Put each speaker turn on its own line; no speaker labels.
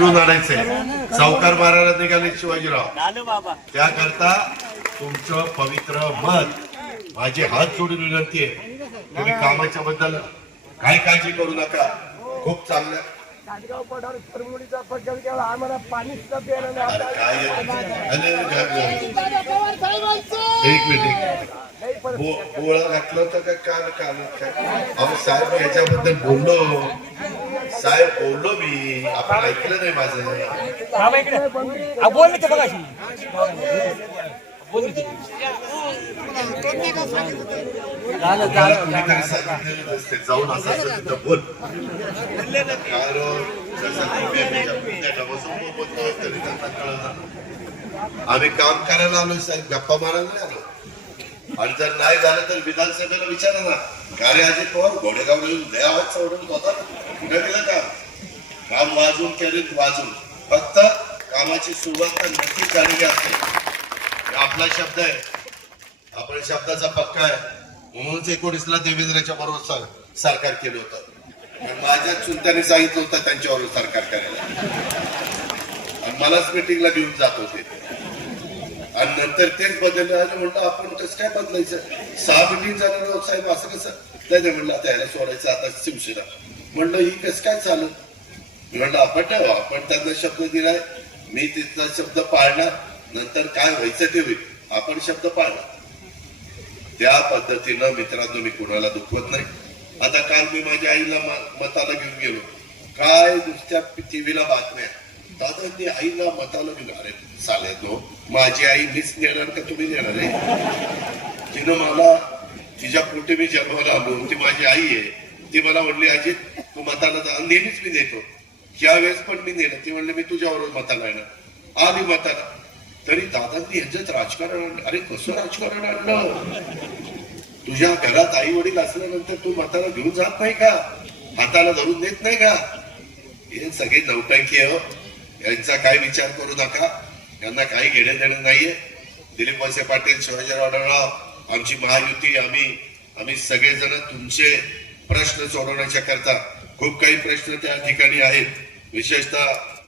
निवडून आणायचंय सावकार महाराज निघाले शिवाजीराव. त्याकरता तुमचं पवित्र मत माझे हात जोडून विनंती आहे. तुम्ही कामाच्या बद्दल काय काळजी करू नका. खूप चांगलं.
पठार केला आम्हाला पाणी सुद्धा प्यायला
एक मिनिट. बोळा घातलं होतं का? काल काल काय अहो साहेब याच्याबद्दल बोललो. साहेब बोललो मी. आपण ऐकलं नाही माझं.
बोल बघा.
जाऊन असं बोल. आम्ही काम करायला आलोय साहेब. गप्पा मारायला नाही आलो. आणि जर नाही झालं तर विधानसभेला विचारा ना. गारे अजित पवार घोडेगाव येऊन लय आवाज सोडून होता कुठे गेलं का काम वाजून केले वाजून फक्त कामाची सुरुवात तर नक्कीच झालेली असते. आपला शब्द आहे. आपण शब्दाचा पक्का आहे. म्हणूनच एकोणीसला देवेंद्रच्या बरोबर सर- सरकार केलं होतं. माझ्या चुलत्याने सांगितलं होतं त्यांच्याबरोबर सरकार करायला. आणि मलाच मिटिंगला घेऊन जात होते. आणि नंतर तेच बदललं आणि म्हणलं आपण कसं काय बदलायचं? सहा मिटिंग झालं साहेब असं कसं? नाही नाही म्हणलं आता याला सोडायचं आता शिवसेना. म्हणलं ही कसं काय चालू? म्हणलं आपण नाही हो, आपण त्यांना शब्द दिलाय मी तिथला शब्द पाळणार नंतर काय व्हायचं ते होईल. आपण शब्द पाळला त्या पद्धतीनं मित्रांनो मी कुणाला दुखवत नाही. आता काल मी माझ्या आईला म- मताला घेऊन गेलो. काय नुसत्या टीव्हीला बातम्या. दादांनी आईला मताला घेऊन चालेल माझी आई मीच नेणार का तुम्ही नेणार आहे? तिनं मला तिच्या पोटी मी जन्माला आलो ती माझी आई आहे ती मला म्हणली अजित तू मताला जा. नेहमीच मी नेतो. या वेळेस पण मी नेलं ती म्हणले मी तुझ्याबरोबर मताला येणार आली मताला. तरी दादांनी ह्याच्यात राजकारण आणलं. अरे कसं राजकारण आणलं? तुझ्या घरात आई वडील असल्यानंतर तू मताला घेऊन जात नाही का? हाताला धरून देत नाही का? हे सगळे नौटंकी हो. यांचा काय विचार करू नका. यांना काही घेणं देणं नाहीये. दिलीप वळसे पाटील शिवाजीराव आढळराव आमची महायुती आम्ही आम्ही सगळेजण तुमचे प्रश्न सोडवण्याच्या करता खूप काही प्रश्न त्या ठिकाणी आहेत. विशेषतः